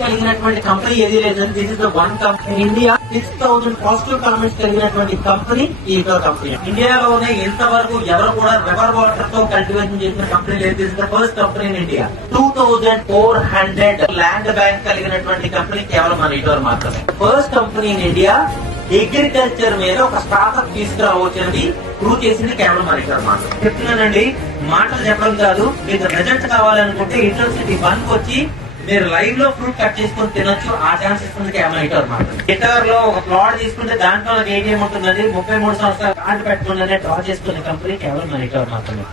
కలిగినటువంటి కంపెనీ ఏది లేదండి. This is the one company India 6,000 positive comments కలిగినటువంటి కంపెనీ ఈ కంపెనీ. ఇండియాలోనే ఇంతవరకు ఎవరు కూడా రివర్ వాటర్ తో కల్టివేషన్ చేసిన కంపెనీ లేదు. This is the first company in India. 2,400 land bank కలిగినటువంటి కంపెనీ కేవలం మన ఇండియా మాత్రమే. First company in India agriculture మీద ఒక స్టార్ట్అప్ తీసుకురావచ్చండి. ప్రూవ్ చేసింది కేవలం మన ఇండియా మాత్రం. చెప్తున్నానండి, మాటలు చెప్పడం కాదు. మీకు రిజల్ట్ కావాలనుకుంటే యూనివర్సిటీ 1 వచ్చి మీరు లైవ్ లో ఫ్రూట్ కట్ చేసుకుని తినొచ్చు. ఆ ఛాన్స్ ఇస్తుంది కేవలం హిటర్ మాత్రం. హిటర్ లో ఒక ప్లాట్ తీసుకుంటే దాంట్లో ఏటీఎం ఉంటుందండి. 33 సంవత్సరాలు కార్డు పెట్టుకుంటే డ్రా చేసుకునే కంపెనీ కేవలం మన హిటర్ మాత్రమే.